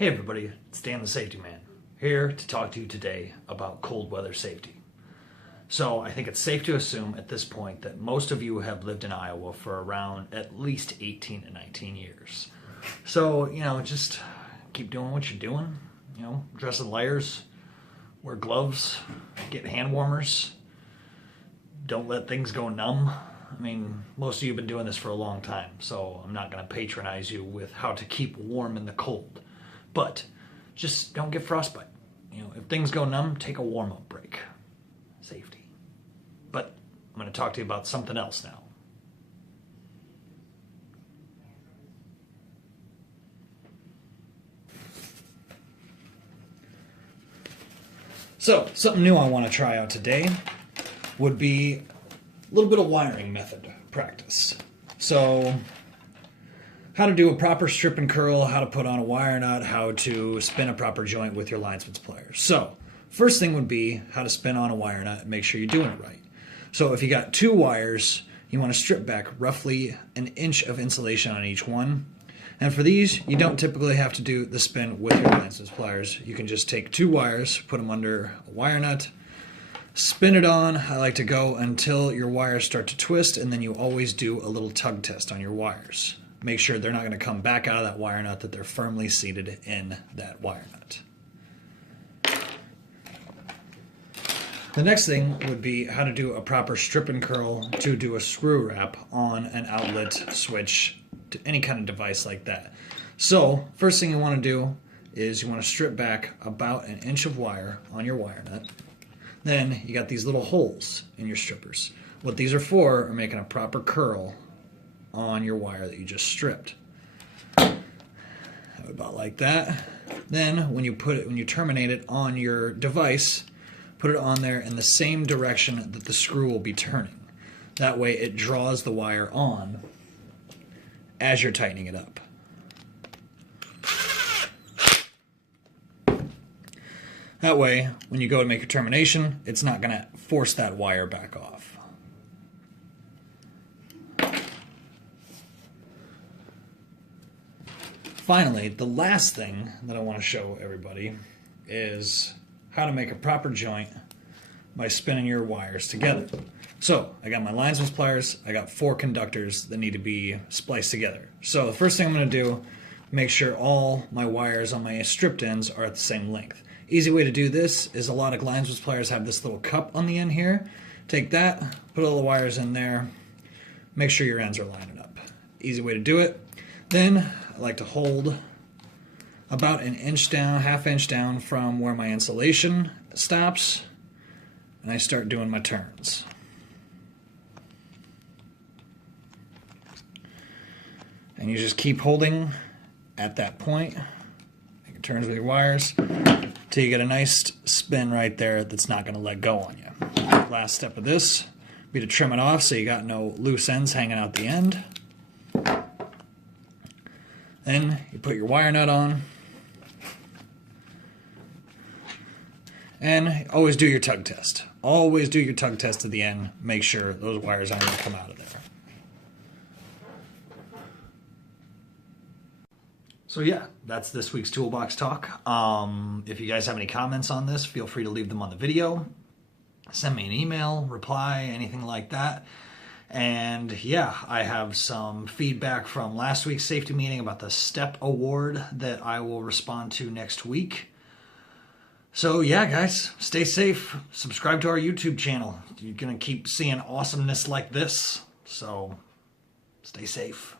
Hey everybody, it's Dan the Safety Man, here to talk to you today about cold weather safety. So I think it's safe to assume at this point that most of you have lived in Iowa for around at least 18 to 19 years. So, just keep doing what you're doing, dress in layers, wear gloves, get hand warmers, don't let things go numb. I mean, most of you have been doing this for a long time, so I'm not going to patronize you with how to keep warm in the cold. But just don't get frostbite. If things go numb, take a warm-up break. Safety. But I'm going to talk to you about something else now. So, something new I want to try out today would be a little bit of wiring method practice. So, how to do a proper strip and curl, how to put on a wire nut, how to spin a proper joint with your linesman's pliers. So, first thing would be how to spin on a wire nut and make sure you're doing it right. So if you got two wires, you want to strip back roughly an inch of insulation on each one. And for these, you don't typically have to do the spin with your linesman's pliers. You can just take two wires, put them under a wire nut, spin it on. I like to go until your wires start to twist, and then you always do a little tug test on your wires. Make sure they're not going to come back out of that wire nut, that they're firmly seated in that wire nut. The next thing would be how to do a proper strip and curl to do a screw wrap on an outlet switch to any kind of device like that. So, first thing you want to do is you want to strip back about an inch of wire on your wire nut. Then you got these little holes in your strippers. What these are for are making a proper curl on your wire that you just stripped. About like that. Then when you terminate it on your device, put it on there in the same direction that the screw will be turning. That way it draws the wire on as you're tightening it up. That way, when you go to make your termination, it's not going to force that wire back off. Finally, the last thing that I want to show everybody is how to make a proper joint by spinning your wires together. So, I got my linesman's pliers, I got 4 conductors that need to be spliced together. So, the first thing I'm going to do, make sure all my wires on my stripped ends are at the same length. Easy way to do this is a lot of linesman's pliers have this little cup on the end here. Take that, put all the wires in there, make sure your ends are lining up. Easy way to do it. Then, I like to hold about an inch down, half inch down from where my insulation stops, and I start doing my turns. And you just keep holding at that point, making turns with your wires, till you get a nice spin right there that's not going to let go on you. Last step of this would be to trim it off so you got no loose ends hanging out the end. Then you put your wire nut on, and always do your tug test. Always do your tug test at the end. Make sure those wires aren't going to come out of there. So yeah, that's this week's Toolbox Talk. If you guys have any comments on this, feel free to leave them on the video. Send me an email, reply, anything like that. And yeah, I have some feedback from last week's safety meeting about the STEP award that I will respond to next week. So yeah, guys, stay safe. Subscribe to our YouTube channel. You're going to keep seeing awesomeness like this. So stay safe.